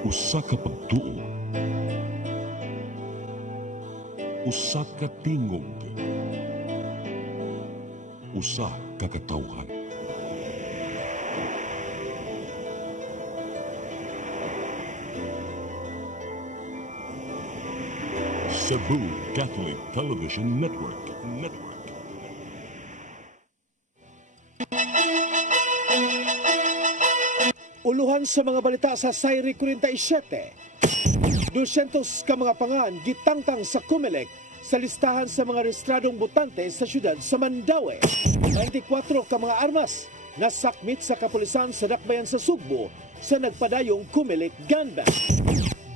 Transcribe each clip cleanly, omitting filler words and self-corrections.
Usa ka pagtuo, usa ka tingog, usa ka katawhan. Cebu Catholic Television Network. Uluhan sa mga balita sa Sayri 47. 200 ka mga pangan gitangtang sa Comelec sa listahan sa mga rehistradong botante sa syudad sa Mandaue. 24 ka mga armas nasakmit sa kapulisan sa Dakbayan sa Sugbo sa nagpadayong Comelec gun ban.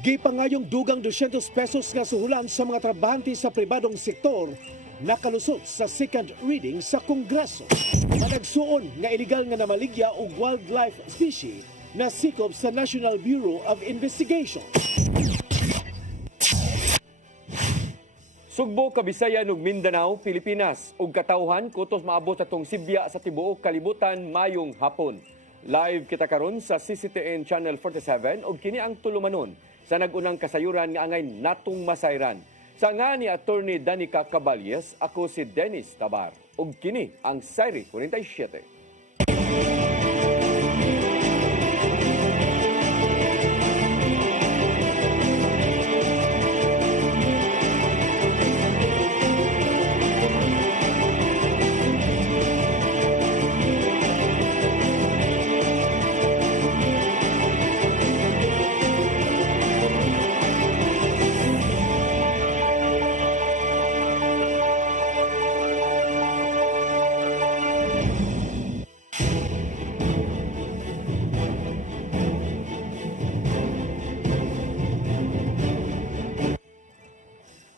Gipangayong dugang 200 pesos nga suhulan sa mga trabahante sa pribadong sektor nakalusot sa second reading sa Kongreso. Managsuon nga illegal nga namaligya og wildlife species na sikop sa National Bureau of Investigation. Sugbo, Kabisayan ug Mindanao, Pilipinas ug katawhan kutos maabot sa tong Sibya sa tibuok kalibutan mayong hapon. Live kita karon sa CCTN Channel 47 ug kini ang tulumanon sa nagunang kasayuran nga angay natong masayran. Sa nga ni Attorney Danica Caballes, ako si Dennis Tabar ug kini ang Sayri 47.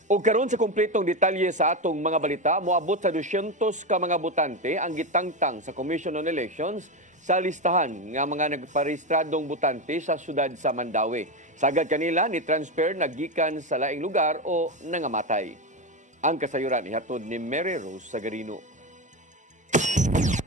O karon sa kumpletong detalye sa atong mga balita, moabot sa 200 ka mga botante ang gitangtang sa Commission on Elections sa listahan nga mga nagparehistradong botante sa syudad sa Mandaue. Sagad kanila ni transfer nagikan sa laing lugar o nangamatay. Ang kasayuran ihatod ni Mary Rose Sagarino.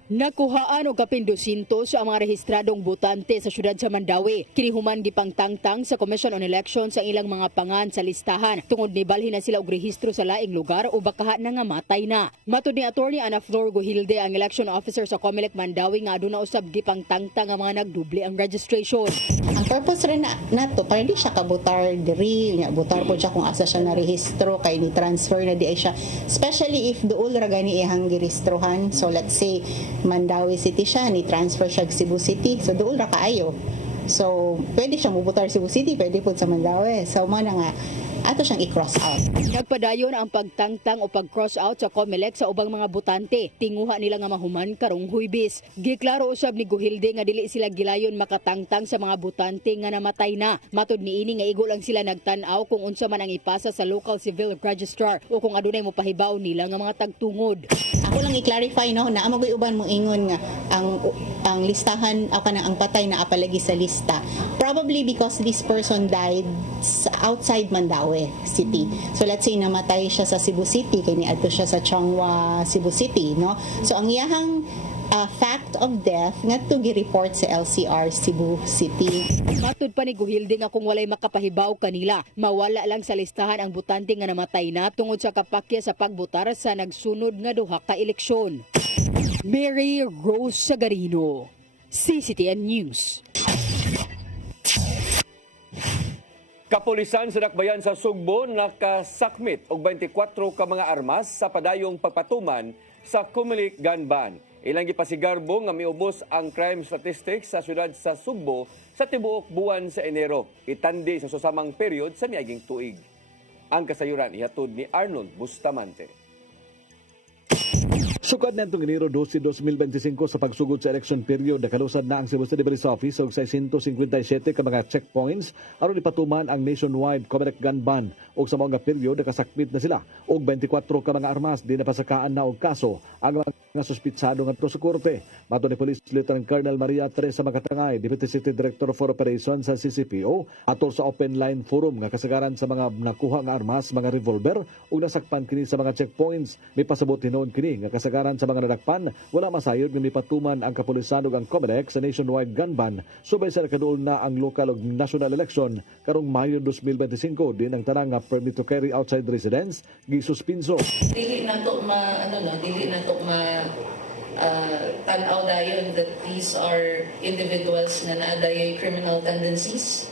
Nakuhaan og kapin 200 ang mga rehistradong botante sa syudad sa Mandaue. Kinihuman gipangtangtang sa Commission on Elections ang ilang mga pangan sa listahan tungod ni balhin na sila og rehistro sa laing lugar o baka nangamatay na. Matud ni Attorney Ana Flor Gohilde, ang election officer sa Comelec Mandaue, nga aduna usab gipangtangtang ang mga nagduble ang registration. Ang purpose rin nato para di siya kabutar diri, butar po siya kung asa siya na rehistro kay ni transfer na di ay siya, especially if duol ra gani ihang girehistrohan. So let's say Mandaue City siya, ni transfer siya Cebu City. So doon ra kaayo. So pwede siyang mubutar Cebu City, pwede po sa Mandaue. So mo na nga ato siyang i-cross out. Nagpadayon ang pagtangtang o pag-cross out sa Comelec sa ubang mga botante. Tinguha nila nga mahuman karong Huwebes. Giklaro usab ni Gohilde nga dili sila gilayon makatangtang sa mga botante nga namatay na. Matud niini nga igo lang sila nagtan-aw kung unsa man ang ipasa sa local civil registrar o kung adunay mopahibaw nila nga mga tagtungod. Ako lang i-clarify no na amagoy uban mo ingon nga ang listahan o kanang ang patay na apalagi sa lista. Probably because this person died outside Mandaue City. So let's say namatay siya sa Cebu City kay niadto siya sa Chongwa, Cebu City, no? So ang iyahang fact of death ngadto gi-report sa LCR Cebu City. Matud pa ni Gohilde nga kung walay makapahibaw kanila, mawala lang sa listahan ang botante nga namatay na tungod sa kapakya sa pagbotar sa nagsunod nga duha ka eleksyon. Mary Rose Sagarino, CCTN News. Kapulisan sa Dakbayan sa Sugbo nakasakmit og 24 ka mga armas sa padayong pagpatuman sa Comelec gun ban. Ilang gipasigarbo nga miubos ang crime statistics sa syudad sa Sugbo sa tibuok buwan sa Enero, itandi sa susamang period sa miaging tuig. Ang kasayuran ihatod ni Arnold Bustamante. Sukad na itong Enero 12, 2025 sa pagsugod sa election period, nakalusad na ang Cebu City Police Office og 657 ka mga checkpoints aron ipatuman ang nationwide Comelec gun ban. Og sa mga period, nakasakmit na sila og 24 ka mga armas, di napasakaan na og kaso ang mga suspitsado ngadto sa korte. Mato ni Police Lieutenant Colonel Maria Teresa Magatangay, Deputy City Director for Operations sa CCPO, atol sa open line forum nga kasagaran sa mga nakuha nga armas, mga revolver ug nasakpan kini sa mga checkpoints. May pasabot hinuon kini nga kasagaran kasagaran sa mga nadakpan, wala masayod nga mipatuman ang kapulisan ug ang COMELEC sa nationwide gun ban subay sa nakaduol na ang local ug national election karong Mayo 2025 din ang tanang nga permit to carry outside residence gisuspinso. Dili na to tanaw dayon that these are individuals na naadayoy criminal tendencies.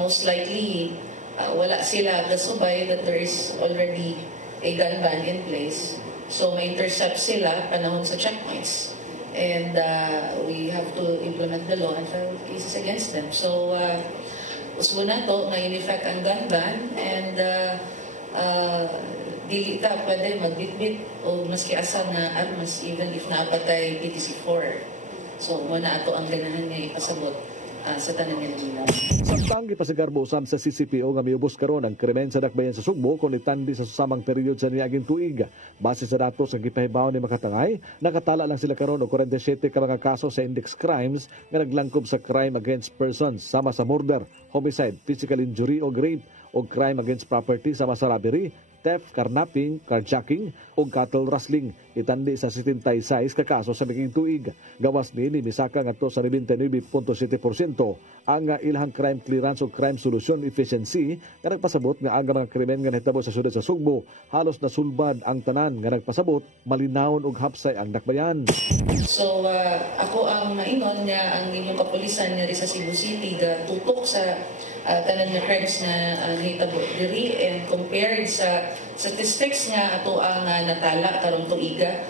Most likely wala sila kasubay that there is already a gun ban in place. So may intercept sila panahon sa checkpoints. And we have to implement the law and file cases against them. So usbo na to nga in-effect ang gun ban and dili ta pwede magbitbit o maski asa na armas even if naapatay PTC-4. So muna ato ang ganahan nga ipasabot sa tanan nila. Samtang gipasagarbo usab sa CCPO nga miubos karon ang krimen sa dakbayan sa Sugbo kung itandi sa susamang period sa niaging tuig. Base sa datos nga gipahibaw ni Makatangay, nakatala lang sila karon og 47 ka mga kaso sa index crimes nga naglangkob sa crime against persons sama sa murder, homicide, physical injury o rape o crime against property sama sa robbery, theft, carnapping, carjacking o cattle rustling. Itandi sa 76 ka kaso sa naging tuig. Gawas ni misaka ngadto sa 99.7% ang ilahang crime clearance o crime solution efficiency nga nagpasabot nga ang mga krimen nga nahitabo sa syudad sa Sugbo halos nasulbad ang tanan nga nagpasabot malinawon og hapsay ang dakbayan. So ako ang maingon nga ang inyong kapulisan nga sa Cebu City tutok sa tanan nga crimes na nahitabo diri and compared sa statistics nga ato ang natala karong tuiga,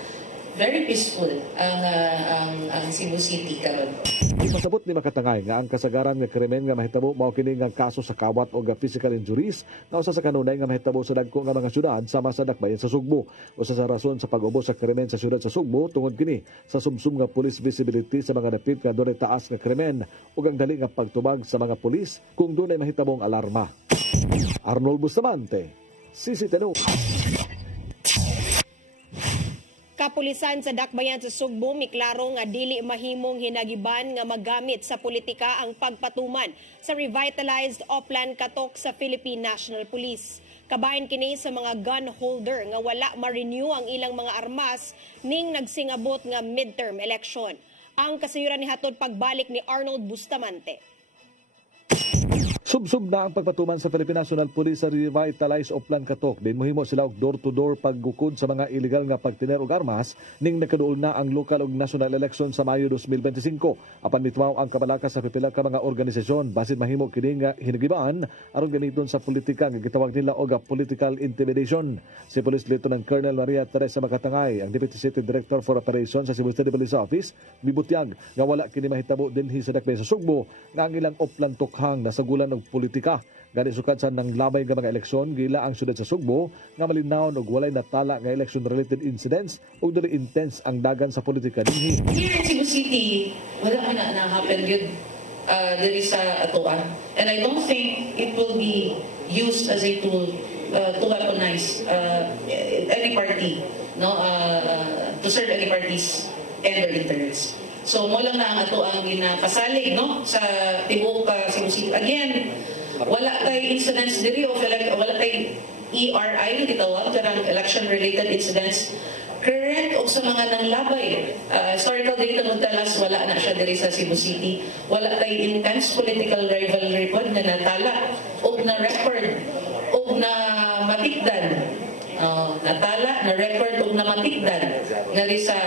very peaceful ang Cebu City karon. Ipasabot ni Makatangay nga ang kasagaran nga krimen nga mahitabo mao kini nga kaso sa kawat o physical injuries nga usa sa kanunay nga mahitabo sa dagko nga mga syudad sama sa dakbayan sa Sugbo. Usa sa rason sa pag-ubos sa krimen sa syudad sa Sugbo tungod kini sa sumsum nga police visibility sa mga dapit nga dunay taas nga krimen ug ang dali nga pagtubag sa mga pulis kung dunay mahitabong alarma. Arnold Bustamante, CCTV. Kapulisan sa dakbayan sa Sugbo miklaro nga dili mahimong hinagiban nga magamit sa politika ang pagpatuman sa revitalized Oplan Katok sa Philippine National Police. Kabahin kini sa mga gun holder nga wala ma-renew ang ilang mga armas ning nagsingabot nga midterm election. Ang kasayuran ni hatod pagbalik ni Arnold Bustamante. Subsub na ang pagpatuman sa Philippine National Police sa revitalized Oplan Katok. Din mohimo sila og door-to-door paggukod sa mga illegal nga pagtiner og armas ning nakaduol na ang local ug national election sa Mayo 2025. Apan mitwaw ang kabalakas sa pipila ka mga organisasyon basin mahimo kini nga hinagibaan aron gamiton sa politika nga gitawag nila og political intimidation. Si Police Lieutenant Colonel Maria Teresa Makatangay, ang Deputy City Director for Operations sa Cebu City Police Office, mibutyag nga wala kini mahitabo dinhi sa dakbayan sa Sugbo nga ang ilang Oplan Tokhang nasagulan og politika. Gani sukad sa nang labay nga mga eleksyon gila ang syudad sa Sugbo nga malinawon og walay natala nga election related incidents ug dili intense ang dagan sa politika dinhi. Here in Cebu City, wala man na happen gyud diri sa atoan. And I don't think it will be used as a tool to weaponize any party, to serve any parties and their interests. So mo lang na ang ato ang ginakasalig sa tibuok Cebu City. Again, wala kay incidents diri o wala kay ERI gitawag karang election related incidents current o sa mga nanglabay. Historical data magtalas wala na siya diri sa Cebu City. Wala kay intense political rivalry pod na natala o na record o na matikdan. Natala na record o na matikdan nga sa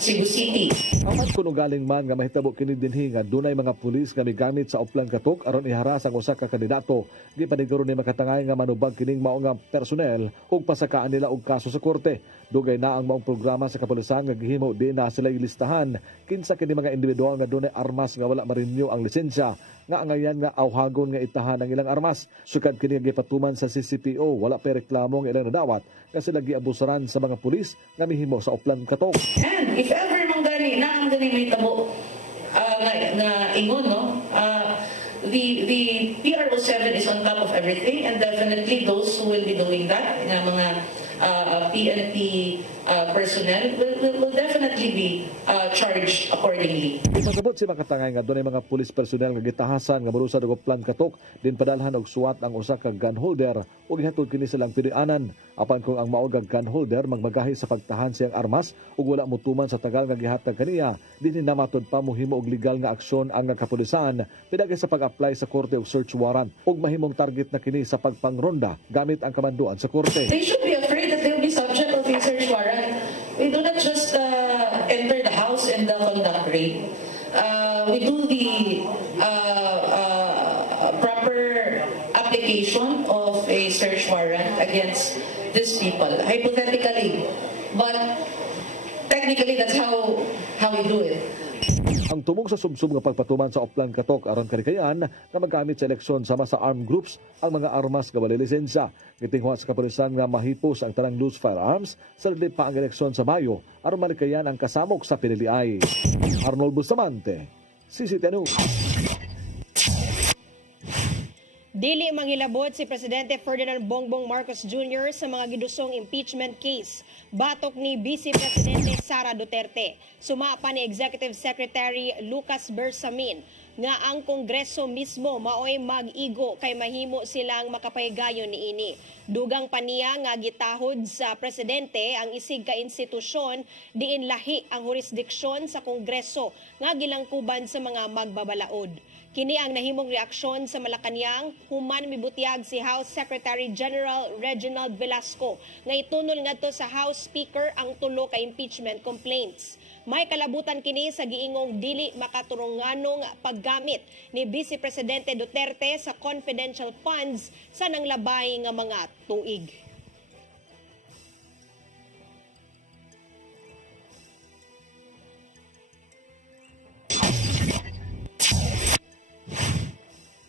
Cebu City. Amat kuno galing man nga mahitabo kini dinhi nga dunay mga pulis nga migamit sa Oplan Katok aron iharas ang usa ka kandidato. Gipaniguro ni Makatangay nga manubag kining mao nga personnel ug pasakaan nila og kaso sa korte. Dugay na ang maong programa sa kapulisan nga gihimo di na sila listahan kinsa kini mga individual nga dunay armas nga wala ma-renew ang lisensya nga angayan nga awhagon nga itahan ang ilang armas. Sukad kini nga gipatuman sa CCPO wala pa reklamo ang ilang nadawat kasi lagi abusaran sa mga pulis nga mihimo sa Oplan Katok. And if ever mong gani na ang gani may tabo na ingon the PRO7 is on top of everything and definitely those who will be doing that nga mga PNP personnel will definitely be charged accordingly. Pasabot si makatangay nga doon ay mga pulis personnel nga gitahasan nga marusa og plan katok din padalhan og suwat ang usa ka gun holder ug gihatod kini silang pidianan apan kung ang maog gun holder magmagahi sa pagtahan siyang armas ug wala motuman sa tagal nga gihatag kaniya dinhi namatod pa mohimo og legal nga aksyon ang kapulisan pinaagi sa pag-apply sa korte og search warrant ug mahimong target na kini sa pagpangronda gamit ang kamanduan sa korte. They should be afraid that they'll be subject of a search warrant. We do not just enter the house and conduct raid. We do the proper application of a search warrant against these people, hypothetically. But technically, that's how we do it. Ang tumong sa subsub nga pagpatuman sa Oplan Katok aron kanikayan na magamit sa eleksyon sama sa armed groups ang mga armas nga wala lisensya. Gitinghwa sa kapulisan nga mahipos ang tanang loose firearms sa dili pa ang eleksyon sa Mayo aron malikayan ang kasamok sa piniliay. Arnold Bustamante, CCTV News. Dili manghilabot si Presidente Ferdinand Bongbong Marcos Jr. sa mga gidusong impeachment case. Batok ni Vice Presidente Sara Duterte. Suma pa ni Executive Secretary Lucas Bersamin nga ang Kongreso mismo maoy mag-igo kay mahimo silang makapahigayon niini. Dugang pa niya nga gitahod sa Presidente ang isig ka institusyon diin lahi ang jurisdiksyon sa Kongreso nga gilangkuban sa mga magbabalaod. Kini ang nahimong reaksyon sa Malacañang human mibutiag si House Secretary General Reginald Velasco nga itunol ngadto sa House Speaker ang tulo ka impeachment complaints. May kalabutan kini sa giingong dili makaturunganong paggamit ni Vice Presidente Duterte sa confidential funds sa nanglabay nga mga tuig.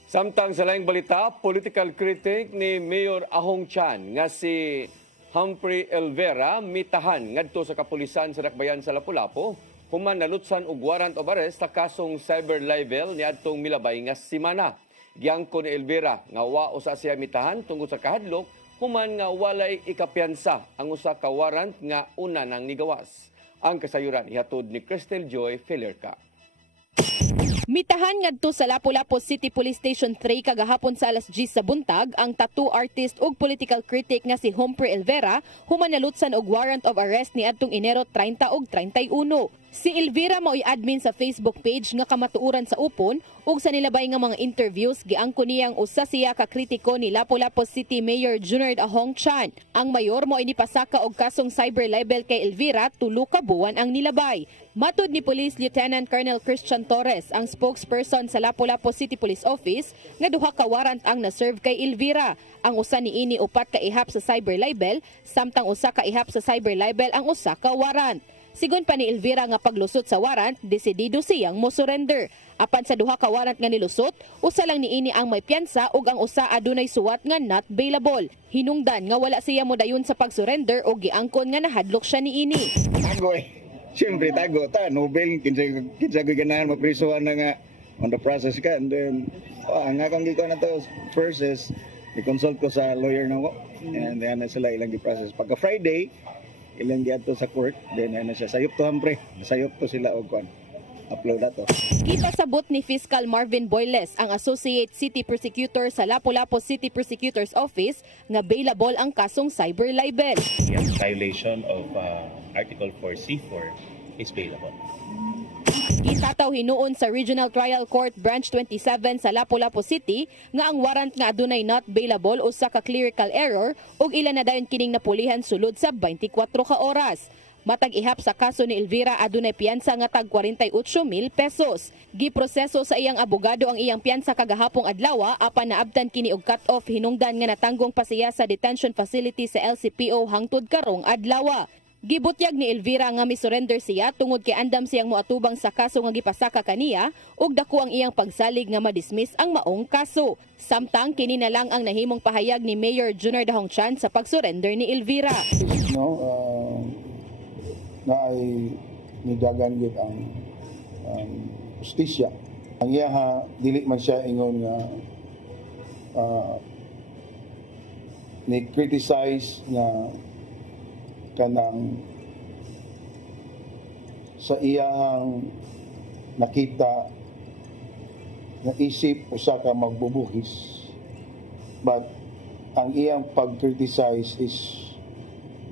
Samtang sa laing balita, political critic ni Mayor Ahong Chan nga si Humphrey Elvera mitahan ngadto sa kapulisan sa Dakbayan sa Lapu-Lapu human nalutsan og warrant of arrest sa kasong cyber libel niadtong milabay nga semana. Giangko ni Elvera nga wa usa siya mitahan tungod sa kahadlok human nga walay ikapiyansa ang usa ka warrant nga una nang nigawas. Ang kasayuran ihatod ni Cristel Joy Felerca. Mitahan ngadto sa Lapu-Lapu City Police Station 3 kagahapon sa alas 10 sa buntag ang tattoo artist ug political critic nga si Humphrey Elvera human nalutsan og warrant of arrest niadtong Enero 30 ug 31. Si Elvera mao'y admin sa Facebook page nga kamatuoran sa Upon ug sa nilabay nga mga interviews giangko niyang usa siya ka kritiko ni Lapu-Lapu City Mayor Junard Ahong Chan. Ang mayor mao'y nipasaka og kasong cyber libel kay Elvera tulo ka buwan ang nilabay. Matud ni Police Lieutenant Colonel Christian Torres, ang spokesperson sa Lapu-Lapu City Police Office, nga duha ka warrant ang na-serve kay Elvera. Ang usa niini upat ka ihap sa cyber libel, samtang usa ka ihap sa cyber libel ang usa ka warrant. Sigon pa ni Elvera nga paglusot sa warrant, desidido siyang mo surrender. Apan sa duha ka warrant nga nilusot, usa lang niini ang may piyansa ug ang usa adunay suwat nga not bailable. Hinungdan nga wala siya modayon sa pag-surrender ug giangkon nga nahadlok siya niini. Tago Siyempre tago ta, Nobel, kinsa ganahan maprisuhan na nga on the process ka. And then, ang akong giko na to first is, i-consult ko sa lawyer na ko. And then, sila ilang gi-process. Pagka Friday, ilang giadto sa court, then siya, sayop to Humphrey. Sayop to sila og kon. Upload ato. Gipasabot ni Fiscal Marvin Boyles, ang Associate City Prosecutor sa Lapu-Lapu City Prosecutor's Office, nga bailable ang kasong cyber libel. Yes, violation of Article 4C4 is bailable. Itataw hinuon sa Regional Trial Court Branch 27 sa Lapu-Lapu City nga ang warrant nga adunay not bailable usa ka clerical error ug ilan na dayon kining napulihan sulod sa 24 ka oras. Matag ihap sa kaso ni Elvera adunay piyansa nga tag 48,000 pesos. Giproseso sa iyang abogado ang iyang piyansa kagahapong adlaw apan naabtan kini og cut-off hinungdan nga natanggong pa siya sa detention facility sa LCPO hangtod karong adlaw. Gibutyag ni Elvera nga misurrender siya tungod kay andam siyang moatubang sa kaso nga gipasaka kaniya ug dako ang iyang pagsalig nga ma-dismiss ang maong kaso. Samtang kini na lang ang nahimong pahayag ni Mayor Junard Ahong Chan sa pagsurrender ni Elvera. Na ay nidagan yun ang justisya. Ang iya dili man siya ingon nga ni-criticize nga kanang sa iyang nakita na isip usa ka magbubuhis, but ang iyang pag-criticize is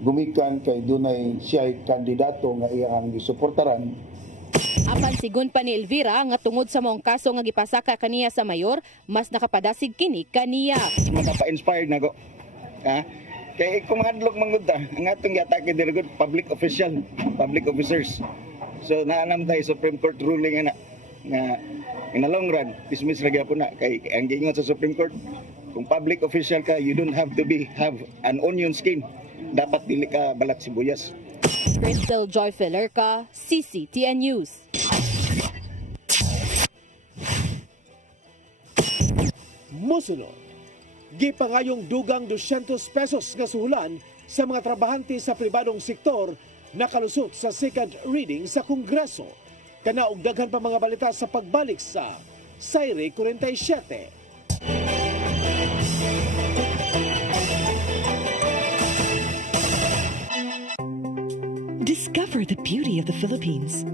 gumikan kay dunay siya'y kandidato nga iyang gisuportaran. Apan sigon pa ni Elvira nga tungod sa maong kaso nga gipasaka kaniya sa mayor, mas nakapadasig kini kaniya. Mapa-inspired na ko. Ha? Kaya kung hadlok manggod ta, ang atong giatake diri gud public officers. So naanam tayo Supreme Court ruling nga in the long run dismiss ra gyapon na kay ang giingon sa Supreme Court, kung public official ka, you don't have to have an onion skin. Dapat dili ka balat sibuyas. Crystal Joy Felerca, CCTN News. Mosunod, gipangayong dugang 200 pesos nga suhulan sa mga trabahante sa pribadong sektor nakalusot sa second reading sa Kongreso. Kana og daghan pa mga balita sa pagbalik sa Sairi 47. Discover the beauty of the Philippines.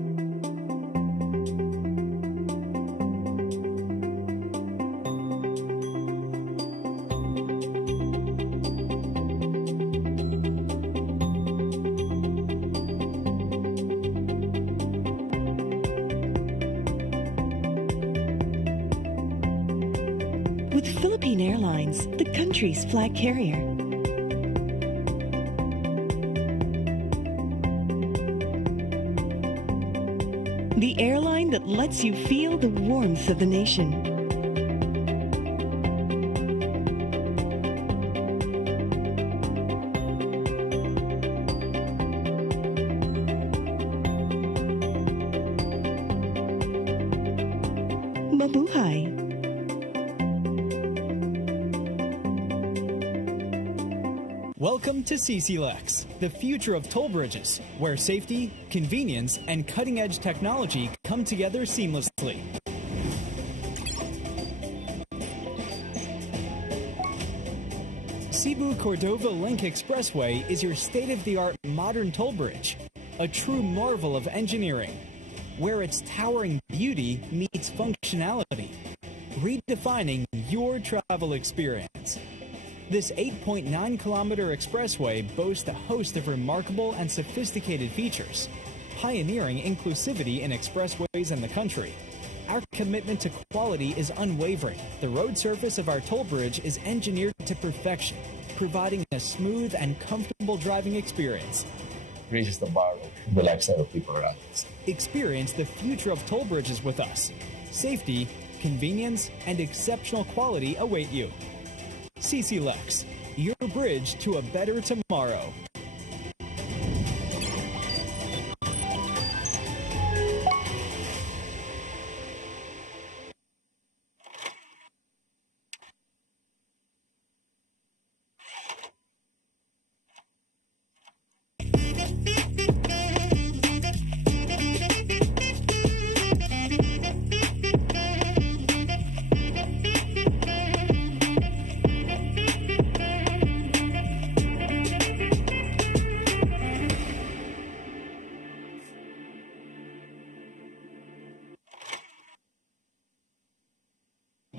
With Philippine Airlines, the country's flag carrier. The airline that lets you feel the warmth of the nation. Mabuhay! Welcome to CCLEX, the future of toll bridges, where safety, convenience, and cutting-edge technology come together seamlessly. Cebu-Cordova Link Expressway is your state-of-the-art modern toll bridge, a true marvel of engineering, where its towering beauty meets functionality, redefining your travel experience. This 8.9-kilometer expressway boasts a host of remarkable and sophisticated features, pioneering inclusivity in expressways in the country. Our commitment to quality is unwavering. The road surface of our toll bridge is engineered to perfection, providing a smooth and comfortable driving experience. Raises the bar of the lifestyle of people around us. Experience the future of toll bridges with us. Safety, convenience, and exceptional quality await you. CCLEX, your bridge to a better tomorrow.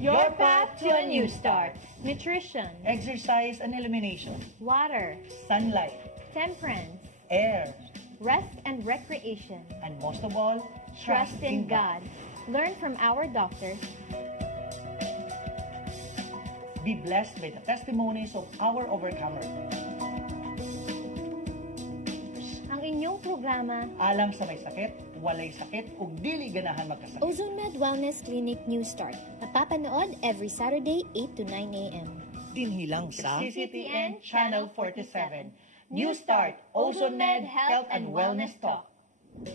Your path to a new start. Nutrition. Exercise and elimination. Water. Sunlight. Temperance. Air. Rest and recreation. And most of all, Trust in God. Learn from our doctors. Be blessed by the testimonies of our overcomers. Ang inyong programa, Alam sa may sakit, walay sakit, ug dili ganahan magkasakit. OzoneMed Wellness Clinic New Start. Napapanood every Saturday, 8 to 9 a.m. Dinhilang sa CCTN Channel 47. New Start, OzoneMed Health and Wellness Talk.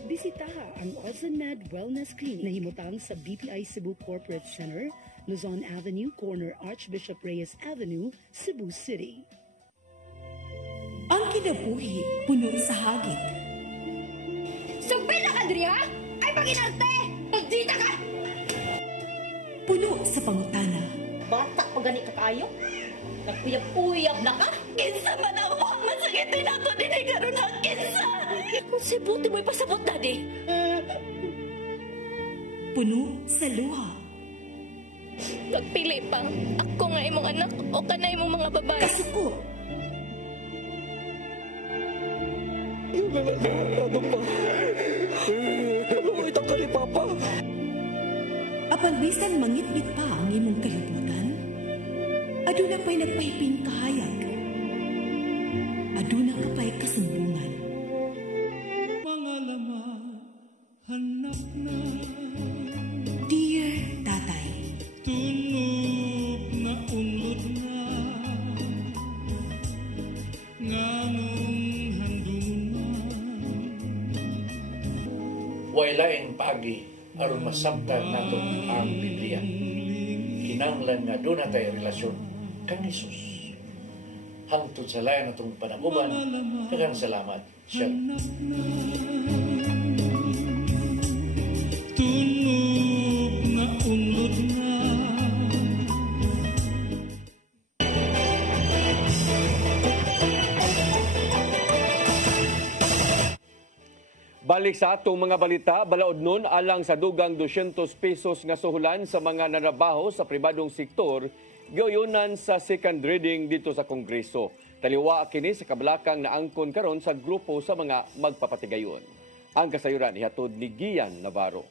Bisitaha ang OzoneMed Wellness Clinic na himutang sa BPI Cebu Corporate Center, Luzon Avenue, corner Archbishop Reyes Avenue, Cebu City. Ang kinabuhi, puno sa hagit. Sumpay na ka, Dria! Ay, paginarte! Pagdita ka! Puno sa pangutana. Bata pa ganito kayo? Nagpuyab-puyab na ka? Kinsa man ang mga Sakitin ako din ay karoon ng kinsa. Kung sibuti mo'y pasabot, Daddy. Puno sa luha. Pagpili pang ako nga imong anak o kanay imong mga babae. Kasuko. Yung ano pa? Ito ka ni Papa. Apan bisan mangit-ngit pa ang imong kalibutan, aduna pa'y nagpahiping kahayag. Aduna ka pa'y kasumbungan. Mga laman, hanap na. Dear Tatay, Tunog na unlot na. Nganong handungan. Wailaing pagi aron masabtan nato ang Biblia. Kinahanglan nga doon na tayo relasyon kang Jesus. Hangtod sa layan natong panaguban, daghang salamat. Shalom. Tunog na unlot na. Balik sa atong mga balita, balaod nun alang sa dugang 200 pesos nga suhulan sa mga nanabaho sa pribadong sektor, gioyonan sa second reading dito sa Kongreso. Taliwa kini sa kabalakang naangkon karon sa grupo sa mga magpapatigayon. Ang kasayuran ihatod ni Gian Navarro.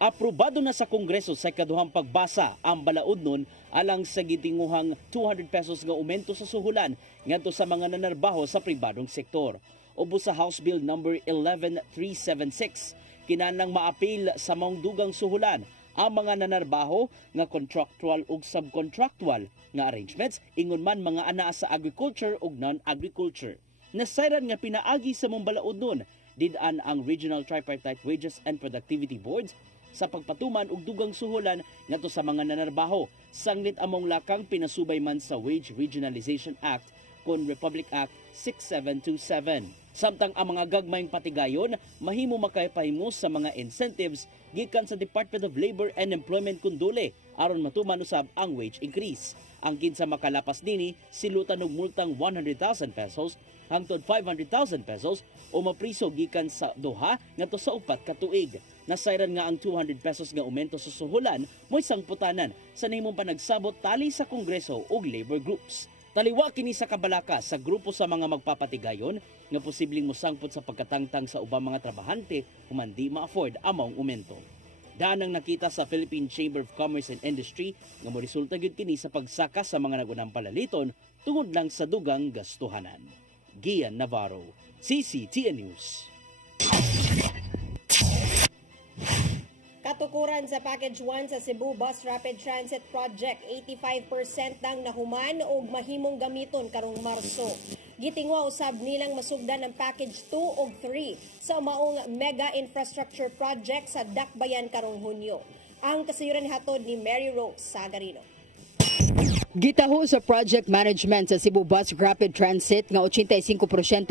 Aprobado na sa Kongreso sa ikaduhang pagbasa ang balaod nun alang sa gitinguhang 200 pesos nga aumento sa suhulan ngadto sa mga nanarbaho sa pribadong sektor. Ubos sa House Bill number 11376, kinanang maapil sa maong dugang suhulan ang mga nanarbaho nga contractual ug subcontractual nga arrangements ingon man mga anaa sa agriculture ug non-agriculture. Nasayran nga pinaagi sa mong balaod nun did-an ang Regional Tripartite Wages and Productivity Boards sa pagpatuman og dugang suhulan ngadto sa mga nanarbaho sanglit among lakang pinasubay man sa Wage Regionalization Act kon Republic Act 6727. Samtang ang mga gagmayng patigayon mahimo makaypahimo sa mga incentives gikan sa Department of Labor and Employment kundule aron matuman usab ang wage increase. Ang kinsa makalapas nini silutan og multang 100,000 pesos hangtod 500,000 pesos o mapriso gikan sa 2 ngadto sa 4 ka tuig. Nasayran nga ang 200 pesos nga aumento sa suhulan mo'y sangputanan sa nahimong panagsabot tali sa Kongreso ug labor groups. Taliwa kini sa kabalaka sa grupo sa mga magpapatigayon nga posibleng mosangpot sa pagkatangtang sa ubang mga trabahante human di ma-afford among aumento. Daan ang nakita sa Philippine Chamber of Commerce and Industry nga moresulta gyud kini sa pagsaka sa mga nagunang palaliton tungod lang sa dugang gastuhanan. Gian Navarro, CCTN News. Katukuran sa Package 1 sa Cebu Bus Rapid Transit Project, 85% nang nahuman o mahimong gamiton karong Marso. Gitingwa usab nilang masugdan ang Package 2 ug 3 sa maong mega infrastructure project sa Dakbayan karong Hunyo. Ang kasayuran hatod ni Mary Rose Sagarino. Gitaho sa project management sa Cebu Bus Rapid Transit nga 85%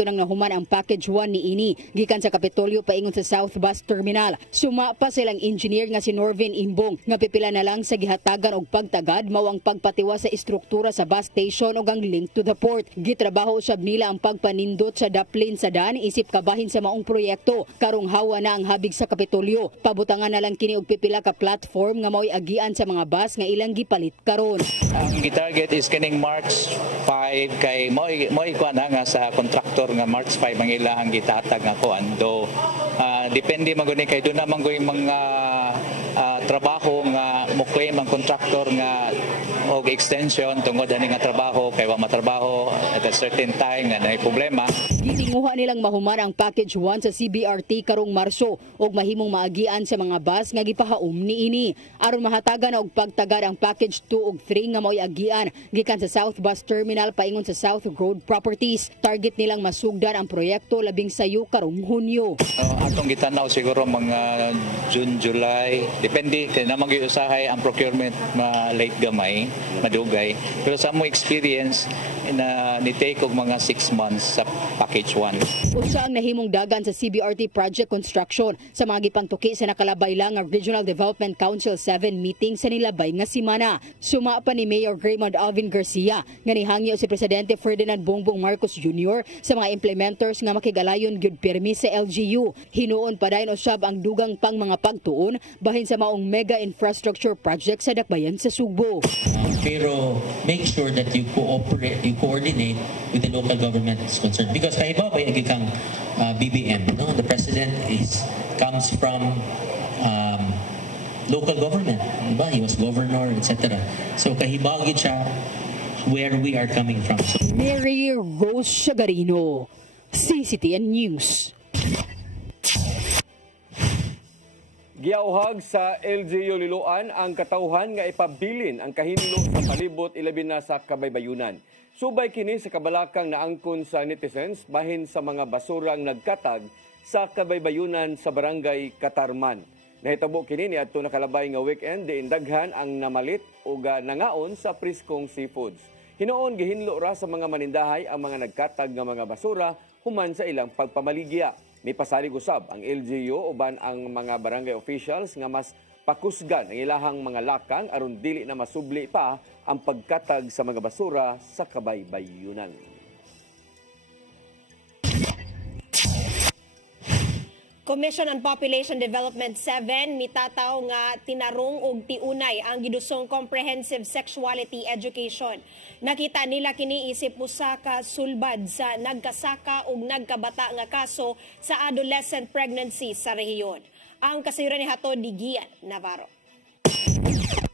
nang nahuman ang package 1 niini gikan sa Kapitolyo paingon sa South Bus Terminal. Suma pa silang engineer nga si Norvin Imbong nga pipila na lang sa gihatagan og pagtagad mao ang pagpatiwa sa istruktura sa bus station ug ang link to the port. Gitrabaho usab nila ang pagpanindot sa daplin sa daan isip kabahin sa maong proyekto. Karong hawa na ang habig sa Kapitolyo. Pabutangan na lang kini og pipila ka platform nga mao'y agian sa mga bus nga ilang gipalit karon. Target is kining March 5 kay mo ikuan nga sa contractor nga March 5 ang ilang gitatag nga kuan do depende maguni kay do na mangoy mga trabaho nga mo-claim ang contractor nga og extension tungod ani nga trabaho kay wa matrabaho at a certain time nga nay problema. Gitinguha nilang mahuman ang package 1 sa CBRT karong Marso ug mahimong maagian sa mga bus nga gipahaom niini aron mahatagan og pagtagad ang package 2 ug 3 nga mao'y agian gikan sa South Bus Terminal paingon sa South Road Properties. Target nilang masugdan ang proyekto labing sayo karong Hunyo. Atong gitanaw siguro mga June, July, depende kay na mag-usahay ang procurement late gamay, madugay. Pero sa mo experience ni-take og mga 6 months sa package 1. Usa ang nahimong dagan sa CBRT project construction sa mga gipangtuki sa nakalabay lang nga Regional Development Council 7 meeting sa nilabay nga simana. Suma pa ni Mayor Raymond Alvin Garcia nga nihangyo si Presidente Ferdinand Bongbong Marcos Jr. sa mga implementers nga makigalayon gyud pirmi sa LGU. Hinuon pa dayon usab ang dugang pang mga pagtuon bahin sa maong mega infrastructure project sa dakbayan sa Sugbo. Pero make sure that you coordinate with the local government is concerned. Because kaiba ba yung ikang BBM, no? The president comes from local government. Diba? He was governor, etc. So kahibagid siya where we are coming from. Mary Rose Shagarino, CCTN News. Giauhag sa LGU Liloan ang katauhan nga ipabilin ang kahinlo sa palibot ilabi na sa Kabaybayunan. Subay kini sa kabalakang naangkon sa netizens bahin sa mga basurang nagkatag sa Kabaybayunan sa barangay Katarman. Nahitabo kini niadto nakalabay nga weekend diin daghan ang namalit o nangaon sa priskong seafoods. Hinoon gihinlo ra sa mga manindahay ang mga nagkatag nga mga basura human sa ilang pagpamaligya. May pasalig usab ang LGU uban ang mga barangay officials nga mas pakusgan ang ilahang mga lakang aron dili na masubli pa ang pagkatag sa mga basura sa Kabaybayunan. Commission on Population Development 7 mitataw nga tinarong og tiunay ang gidusong comprehensive sexuality education. Nakita nila kini isip usa ka sulbad sa nagkasaka ug nagkabata nga kaso sa adolescent pregnancy sa rehiyon. Ang kasayuran ni Hatod ni Gian Navarro.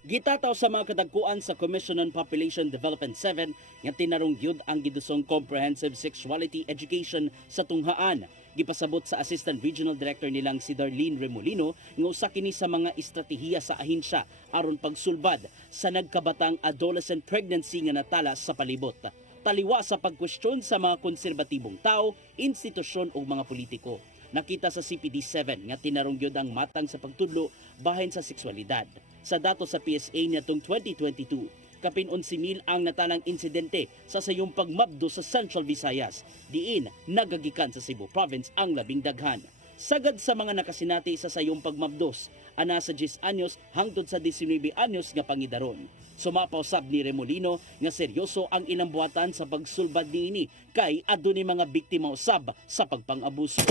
Gitataw sa mga kadagkuan sa Commission on Population Development 7 nga tinarong gyud ang gidusong comprehensive sexuality education sa tunghaan. Gipasabot sa Assistant Regional Director nilang si Darlene Remolino nga usa kini sa mga estratehiya sa ahensya aron pagsulbad sa nagkabatang adolescent pregnancy nga natala sa palibot. Taliwa sa pagkwestiyon sa mga konserbatibong tao, institusyon o mga politiko. Nakita sa CPD-7 nga tinarong gyud ang matang sa pagtudlo bahin sa sexualidad. Sa datos sa PSA niadtong 2022, kapin 11,000 ang natanang insidente sa sayong pagmabdo sa Central Visayas. Diin, nagagikan sa Cebu Province ang labing daghan. Sagad sa mga nakasinati sa sayong pagmabdos, ana sa 10 anyos hangtod sa 19 anyos nga pangidaron. Sumapaw sab ni Remolino nga seryoso ang ilang buhatan sa pagsulbad niini kay adunay mga biktima usab sa pagpang-abuso.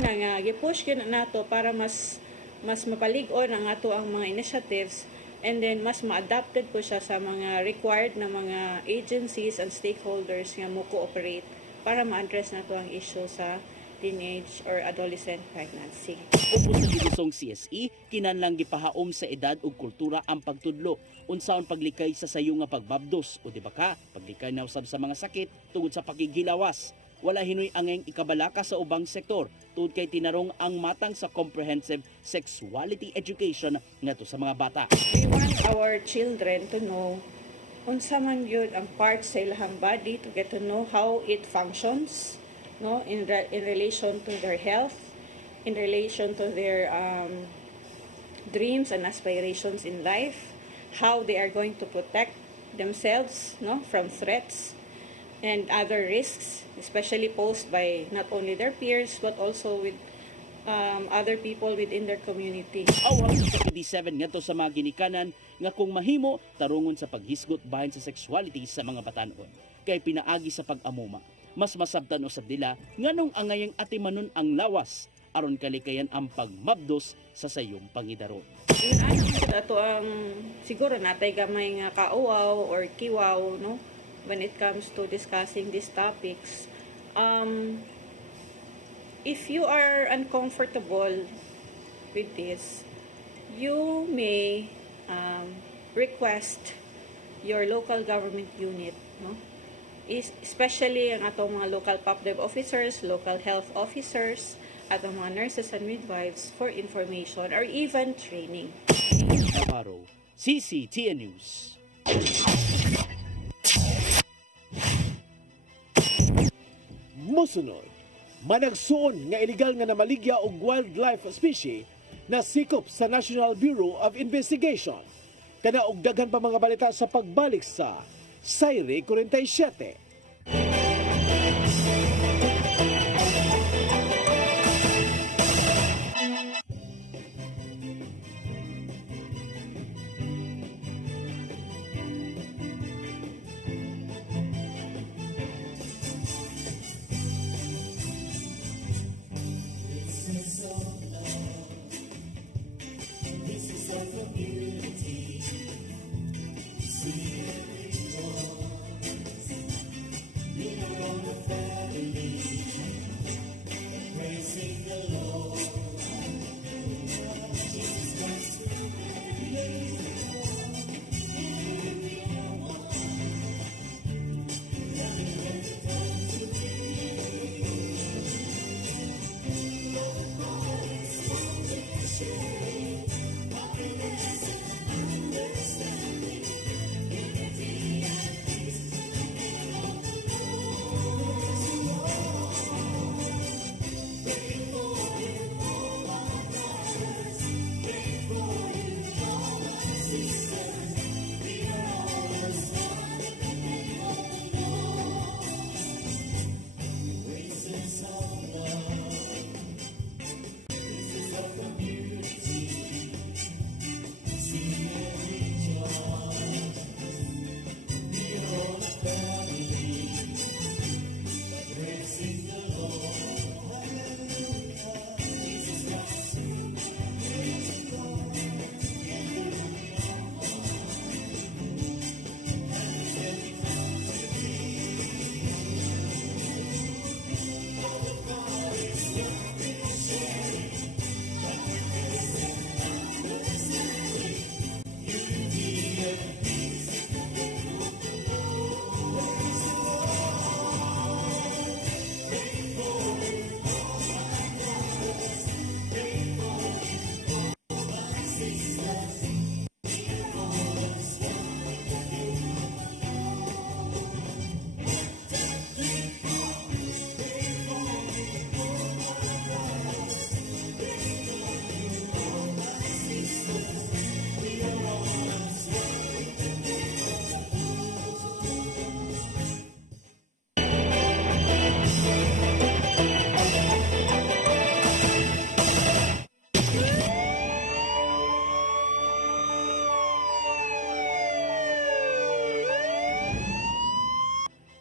Nga nga gipush gyud nato para mas mapalig-on ang ato ang mga initiatives. And then, mas ma-adapted po siya sa mga required na mga agencies and stakeholders nga mo cooperate para ma-address na to ang issue sa teenage or adolescent pregnancy. Upo sa gidusong CSE, kinanlang gipahaom sa edad ug kultura ang pagtudlo. Unsaon paglikay sa sayo nga pagbabdos o di ba ka, paglikay na usab sa mga sakit tungod sa pakigilawas. Wala hinoy angeng ikabalaka sa ubang sektor tungod kay tinarong ang matang sa comprehensive sexuality education ngadto sa mga bata. We want our children to know unsa man gyud ang parts sa ilang body, to get to know how it functions, no, in relation to their health, in relation to their dreams and aspirations in life, how they are going to protect themselves, no, from threats and other risks, especially posed by not only their peers but also with other people within their community. Awang sa PD7 ngadto sa mga ginikanan nga kung mahimo tarungon sa paghisgot bahin sa sexuality sa mga batanon kay pinaagi sa pag-amuma. Mas masabtan usab nila nganong angayang atimanon ang lawas aron kalikayan ang pagmabdos sa sayong pangidaron. Ato ang siguro natay gamay nga kauaw or kiwaw, no, when it comes to discussing these topics. If you are uncomfortable with this, you may request your local government unit, no? Especially ang atong mga local PopDev officers, local health officers, at ang mga nurses and midwives for information or even training. Navarro, CCTN News. Mosunod, managsuon nga illegal nga namaligya og wildlife species na sikop sa National Bureau of Investigation. Kana og daghan pa mga balita sa pagbalik sa Sayri 47.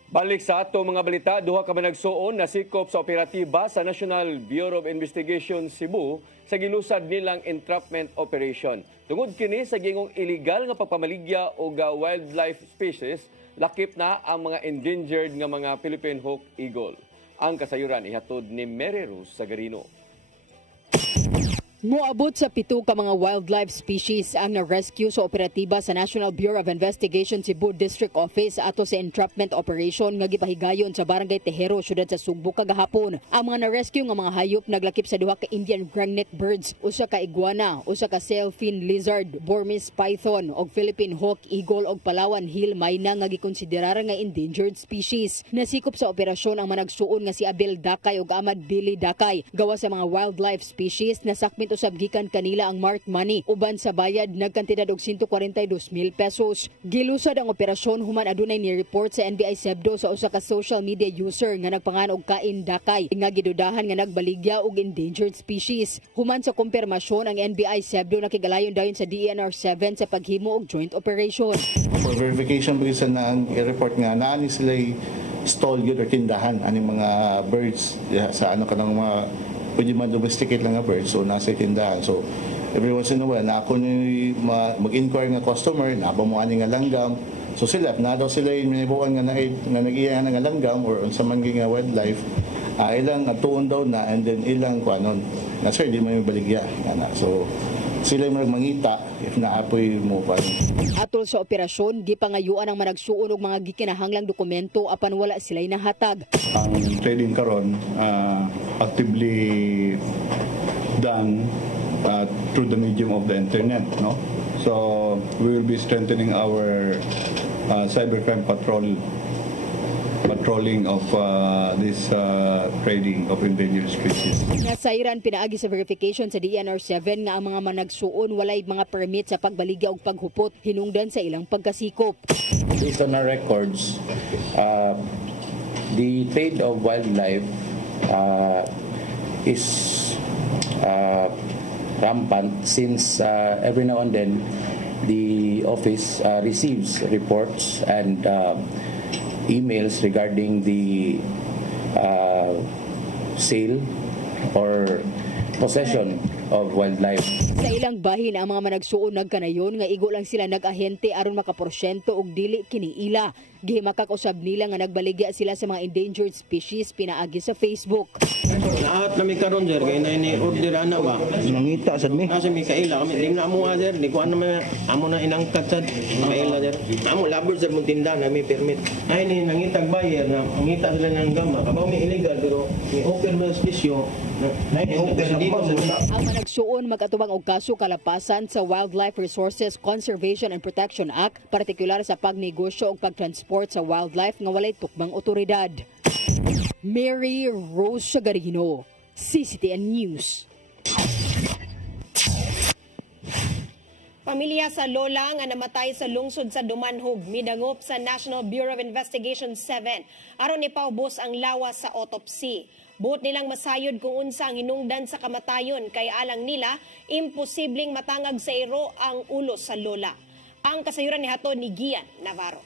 Balik sa ato mga balita, duha ka managsuon na sikop sa operatiba sa National Bureau of Investigation Cebu sa gilusad nilang entrapment operation. Tungod kini sa gingong illegal nga pagpamaligya o wildlife species, lakip na ang mga endangered nga mga Philippine Hawk Eagle. Ang kasayuran ihatod ni Mary Rose Sagarino. Moabot sa 7 ka mga wildlife species ang na-rescue sa operatiba sa National Bureau of Investigation Cebu District Office ato sa entrapment operation nga gipahigayon sa Barangay Tejero, syudad sa Sugbo kagahapon. Ang mga na-rescue nga mga hayop naglakip sa duha ka Indian ringneck birds, usa ka iguana, usa ka sailfin lizard, Burmese python og Philippine Hawk Eagle og Palawan Hill Mayna nga gikonsiderar nga endangered species. Nasikop sa operasyon ang managsuon nga si Abel Dakay ug Ahmad Billy Dakay. Gawa sa mga wildlife species nasakmit usab gikan kanila ang marked money uban sa bayad nagkantidad og 142,000 pesos. Gilusad ang operasyon human adunay ni report sa NBI Sebdo sa usa ka social media user nga nagpangan og kain Dakay nga gidudahan nga nagbaligya og endangered species. Human sa kumpirmasyon ang NBI Sebdo nakigalayon dayon sa DENR 7 sa paghimo og joint operation. For verification bisan na ang i-report nga naani sila stall yun or tindahan aning mga birds sa ano kanang mga pwede man domesticate lang nga birds, so nasa tindahan. So every once in a while na ako mag-inquire nga customer na ba mo ani nga langgam, so sila na daw sila inibuan nga nag-iya nga langgam or unsa man nga wildlife, ilang atuon daw na and then ilang kuanon na sir di man baligya na. So sila yung mangita if naapoy mo pa. Atol sa operasyon, gipangayuan ang managsuon og mga gikinahanglang dokumento apan wala sila'y nahatag. Ang trading karon actively done through the medium of the internet, no? So we will be strengthening our cybercrime patrol patrolling of this trading of endangered species. Nasairan pinaagi sa verification sa DNR7 nga ang mga managsuon walay mga permit sa pagbaligya o paghupot hinungdan sa ilang pagkasikop. Based on our records, the trade of wildlife is rampant since every now and then the office receives reports and emails regarding the sale or possession of wildlife. Sa ilang bahin ang mga managsuon nagkanayon nga igo lang sila nag-ahente aron makaporsyento og dili kining ila. Gihimakak usab nila nga nagbaligya sila sa mga endangered species pinaagi sa Facebook. Lahat nami karon sir kay na ini order ana ba. Nangita sad mi. Asa mi kaila kami ding na amo sir di ko ano man amo na inangkat sad kaila sir. Amo labor sir mong tinda na mi permit. Ay ni nangitag buyer na ngita sila ng gama kabaw mi illegal pero mi offer mo spisyo na offer ang managsuon mag-atubang og kaso kalapasan sa Wildlife Resources Conservation and Protection Act, partikular sa pagnegosyo og pagtransport sa wildlife nga walay tukmang otoridad. Mary Rose Sagarino, CCTN News. Pamilya sa lola nga namatay sa lungsod sa Dumanhog midangop sa National Bureau of Investigation 7 aron ipaubos ang lawas sa autopsy. Buot nilang masayod kung unsa ang hinungdan sa kamatayon kay alang nila imposibleng matangag sa iro ang ulo sa lola. Ang kasayuran ni hato ni Gian Navarro.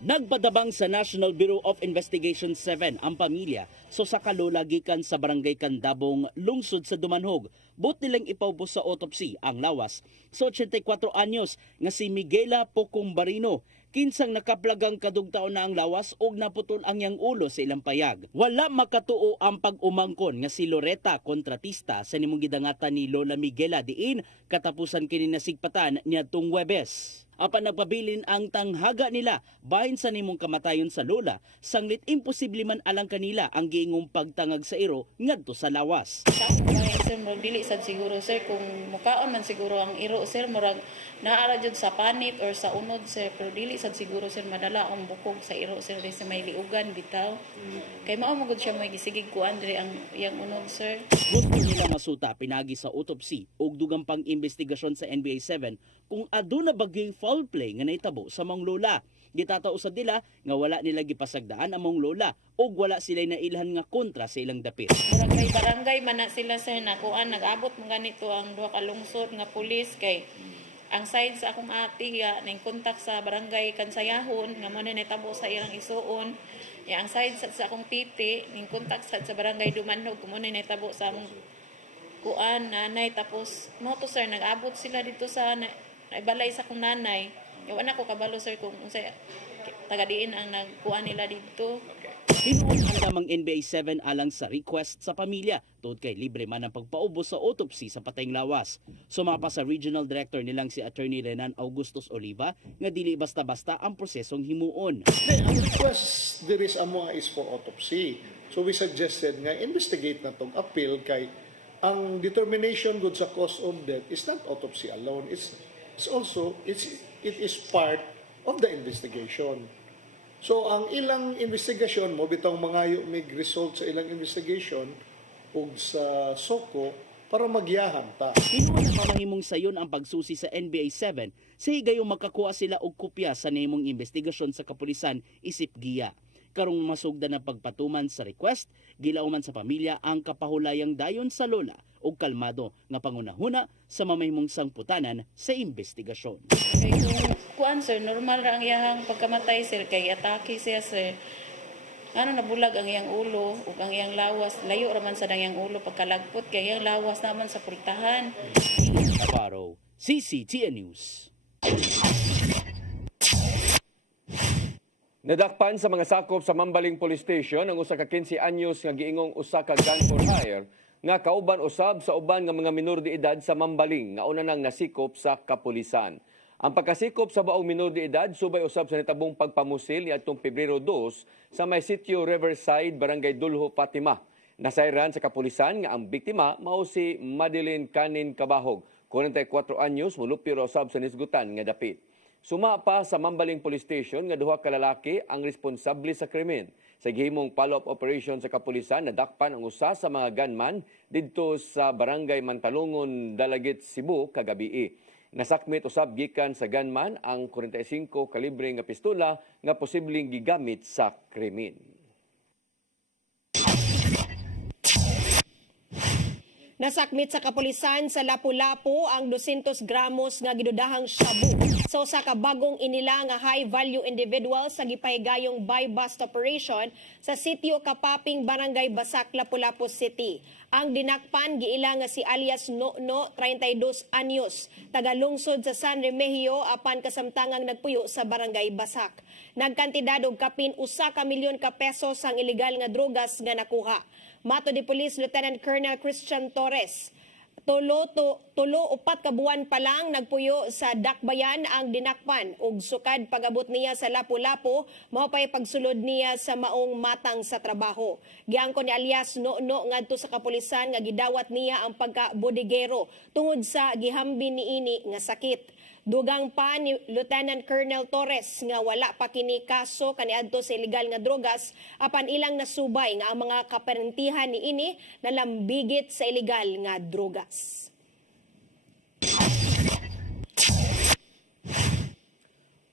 Nagpadabang sa National Bureau of Investigation 7 ang pamilya so sa kalola gikan sa Barangay Candabong, lungsod sa Dumanhog. Buot nilang ipaubos sa autopsy ang lawas sa 84 anyos nga si Miguela Pocumbarino. Kinsang nakaplagang kadugtaon na ang lawas og naputol ang yang ulo sa ilang payag. Wala makatuo ang pag-umangkon nga si Loretta, kontratista sa nimong gidangatan ni Lola Miguela diin katapusan kini nasigpatan niadtong Huwebes. Apan nagpabilin ang tanghaga nila bahin sa nimong kamatayon sa lola, sanglit imposible man alang kanila ang giingong pagtangag sa iro ngadto sa lawas. Sir, dili sad siguro sir kung mukaon man siguro ang iro sir murag naara jud sa panit or sa unod sir pero dili sad siguro sir madala ang bukog sa iro sir sa may liugan bitaw. Kay mao magud siya may gisigig kuan diri ang yang unod sir. Gusto nila masuta pinagi sa autopsy ug dugang pang investigasyon sa NBA 7 kung aduna bagay foul play nga nahitabo sa mga lola. Gitataw usab nila nga wala nila gipasagdaan ang mga lola ug wala sila nailhan nga kontra sa ilang dapit. Barangay man na sila sir na kuan nag-abot mo ganito ang duha ka lungsod nga pulis kay ang side sa akong ate ya ning kontak sa barangay Kansayahon nga mo na nahitabo sa ilang isuon. Ya ang side sa akong titi ning kontak sa barangay Dumanhog mo na nahitabo sa among kuan nanay tapos mo to sir nag-abot sila dito sa balay sa akong nanay. Yawa na ko kabalo sir kung unsay taga-diin ang nagkuha nila dito. Hinuon ang tamang NBA 7 alang sa request sa pamilya tungod kay libre man ang pagpaubos sa autopsy sa patayng lawas. Sumapa sa regional director nilang si Attorney Renan Augustus Oliva nga dili basta-basta ang prosesong himuon. Ang request there is is for autopsy. So we suggested nga investigate na tong appeal kay ang determination good sa cause of death is not autopsy alone. It is part of the investigation. So ang ilang investigation mo bitong mangayo mig result sa ilang investigation ug sa SOCO para magyahan ta. Hinuon ang mamahimong sayon ang pagsusi sa NBA 7 sa higayong makakuha sila og kopya sa nimong investigasyon sa kapulisan isip giya. Karong masugda na pagpatuman sa request, gilauman sa pamilya ang kapahulayang dayon sa lola o kalmado nga pangunahuna sa mamahimong sangputanan sa investigasyon. Kay kuan sir, normal ra ang iyang pagkamatay sir kay atake siya sir. Ano nabulag ang iyang ulo ug ang iyang lawas, layo ra man sa iyang ulo pagkalagpot kay iyang lawas naman sa pultahan. Navarro, CCTN News. Nadakpan sa mga sakop sa Mambaling Police Station ang usa ka 15 anyos nga giingong usa ka gang for hire nga kauban usab sa uban nga mga minor de edad sa Mambaling nga una nang nasikop sa kapulisan. Ang pagkasikop sa baong minor de edad subay usab sa nitabong pagpamusil niadtong Pebrero 2 sa may sitio Riverside, Barangay Dulho, Fatima. Nasayran sa kapulisan nga ang biktima mao si Madeline Canin Cabahog, 44 anyos, mulupyo usab sa nisgutan nga dapit. Suma pa sa Mambaling Police Station nga duha ka lalaki ang responsable sa krimen. Sa gihimong follow-up operation sa kapulisan, nadakpan ang usa sa mga gunman didto sa Barangay Mantalungon, Dalagit, Cebu kagabi. Nasakmit usab gikan sa gunman ang 45 kalibre nga pistola nga posibleng gigamit sa krimen. Nasakmit sa kapulisan sa Lapu-Lapu ang 200 gramos nga gidudahang shabu sa usa ka bagong inila nga high-value individual sa gipahigayong buy-bust operation sa sitio Kapaping, Barangay Basak, Lapu-Lapu City. Ang dinakpan giila nga si alias No, 32 anyos, tagalungsod sa San Remigio apan kasamtangang nagpuyo sa Barangay Basak. Nagkantidad og kapin 1 ka milyon ka pesos ang ilegal nga drogas nga nakuha. Mato di Police Lieutenant Colonel Christian Torres, upat ka buwan pa lang nagpuyo sa Dakbayan ang dinakpan ug sukad pagabot niya sa Lapu-Lapu mao pay pagsulod niya sa maong matang sa trabaho. Giangkon ni alias No ngadto sa kapulisan nga gidawat niya ang pagka-bodigero tungod sa gihambi niini nga sakit. Dugang pa ni Lieutenant Colonel Torres nga wala pa kini kaso kaniadto sa ilegal nga drogas apan ilang nasubay nga ang mga kaparentihan niini nalambigit sa ilegal nga drogas.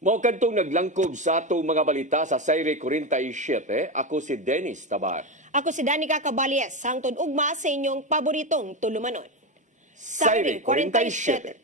Mao kadtong naglangkob sa atong mga balita sa Sayre 47, ako si Dennis Tabar. Ako si Danica Caballes, hangtod ugma sa inyong paboritong tulumanon. Sayre 47.